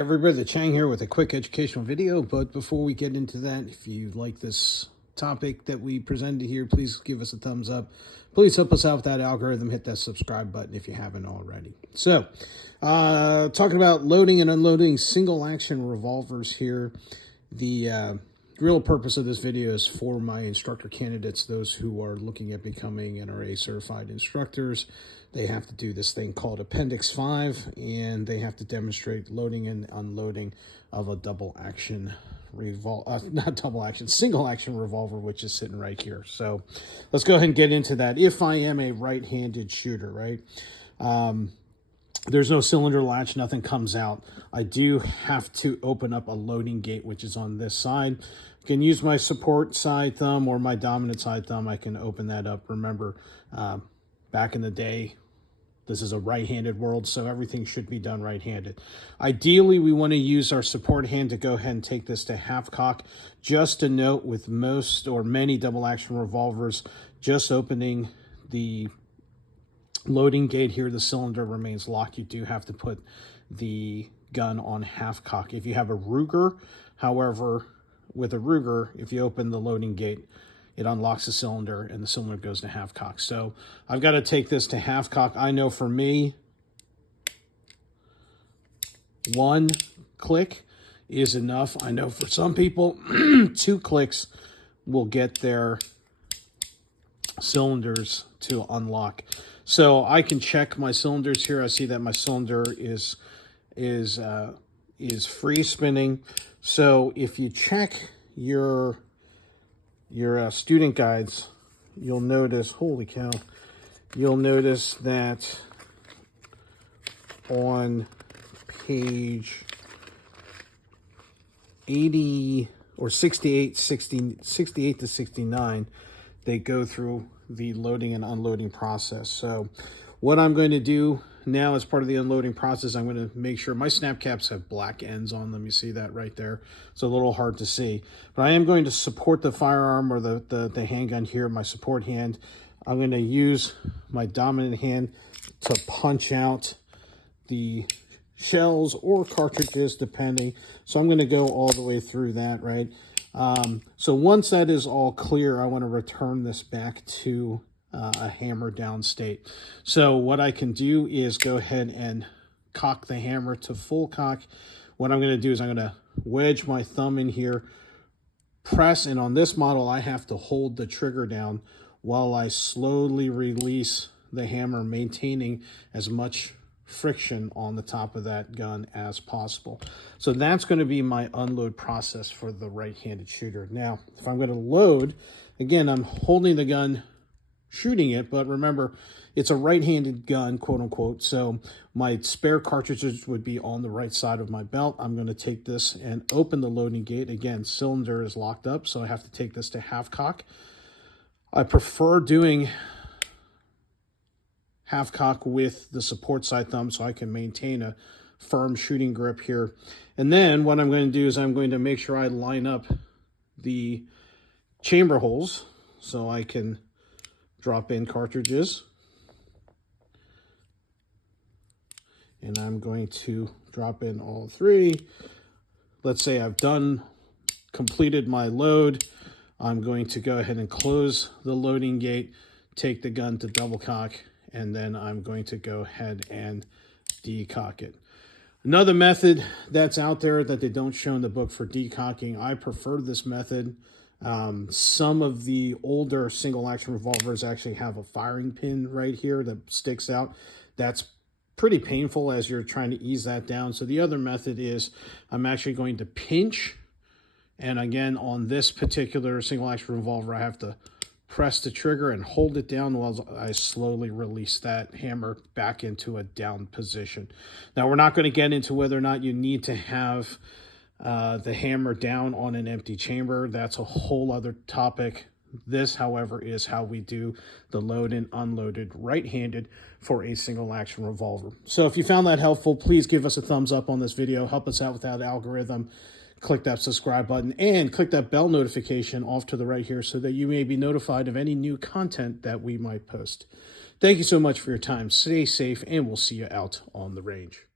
everybody, the Chang here with a quick educational video. But before we get into that, if you like this topic that we presented here, please give us a thumbs up. Please help us out with that algorithm. Hit that subscribe button if you haven't already. So, talking about loading and unloading single action revolvers here. The real purpose of this video is for my instructor candidates, those who are looking at becoming NRA certified instructors. They have to do this thing called Appendix 5, and they have to demonstrate loading and unloading of a single action revolver, which is sitting right here. So let's go ahead and get into that. If I am a right-handed shooter, right? There's no cylinder latch, nothing comes out. I do have to open up a loading gate, which is on this side. I can use my support side thumb or my dominant side thumb. I can open that up. Remember, back in the day, this is a right-handed world, so everything should be done right-handed. Ideally, we want to use our support hand to go ahead and take this to half cock. Just a note, with most or many double-action revolvers, just opening the loading gate here, the cylinder remains locked. You do have to put the gun on half cock. If you have a Ruger, however, with a Ruger, if you open the loading gate, it unlocks the cylinder and the cylinder goes to half cock. So I've got to take this to half cock. I know for me, one click is enough. I know for some people, 2 clicks will get their cylinders to unlock. So I can check my cylinders here. I see that my cylinder is free spinning. So if you check your student guides, you'll notice, holy cow, you'll notice that on page 80 or 68 to 69, they go through the loading and unloading process. So what I'm going to do now as part of the unloading process, I'm going to make sure my snap caps have black ends on them. You see that right there? It's a little hard to see, but I am going to support the firearm or the handgun here, my support hand. I'm going to use my dominant hand to punch out the shells or cartridges, depending. So I'm going to go all the way through that, right? So once that is all clear, I want to return this back to a hammer down state. So what I can do is go ahead and cock the hammer to full cock. What I'm going to do is I'm going to wedge my thumb in here, press, and on this model I have to hold the trigger down while I slowly release the hammer, maintaining as much friction on the top of that gun as possible. So that's going to be my unload process for the right-handed shooter. Now, if I'm going to load, again, I'm holding the gun, shooting it, but remember, it's a right-handed gun, quote unquote, so my spare cartridges would be on the right side of my belt. I'm going to take this and open the loading gate. Again, cylinder is locked up, so I have to take this to half cock. I prefer doing half cock with the support side thumb so I can maintain a firm shooting grip here. And then what I'm going to do is I'm going to make sure I line up the chamber holes so I can drop in cartridges. And I'm going to drop in all 3. Let's say I've completed my load. I'm going to go ahead and close the loading gate, take the gun to double cock, and then I'm going to go ahead and decock it. Another method that's out there that they don't show in the book for decocking, I prefer this method. Some of the older single action revolvers actually have a firing pin right here that sticks out. That's pretty painful as you're trying to ease that down. So the other method is I'm actually going to pinch. And again, on this particular single action revolver, I have to press the trigger and hold it down while I slowly release that hammer back into a down position. Now, we're not going to get into whether or not you need to have the hammer down on an empty chamber. That's a whole other topic. This, however, is how we do the load and unloaded right-handed for a single action revolver. So if you found that helpful, please give us a thumbs up on this video. Help us out with that algorithm. Click that subscribe button and click that bell notification off to the right here so that you may be notified of any new content that we might post. Thank you so much for your time. Stay safe, and we'll see you out on the range.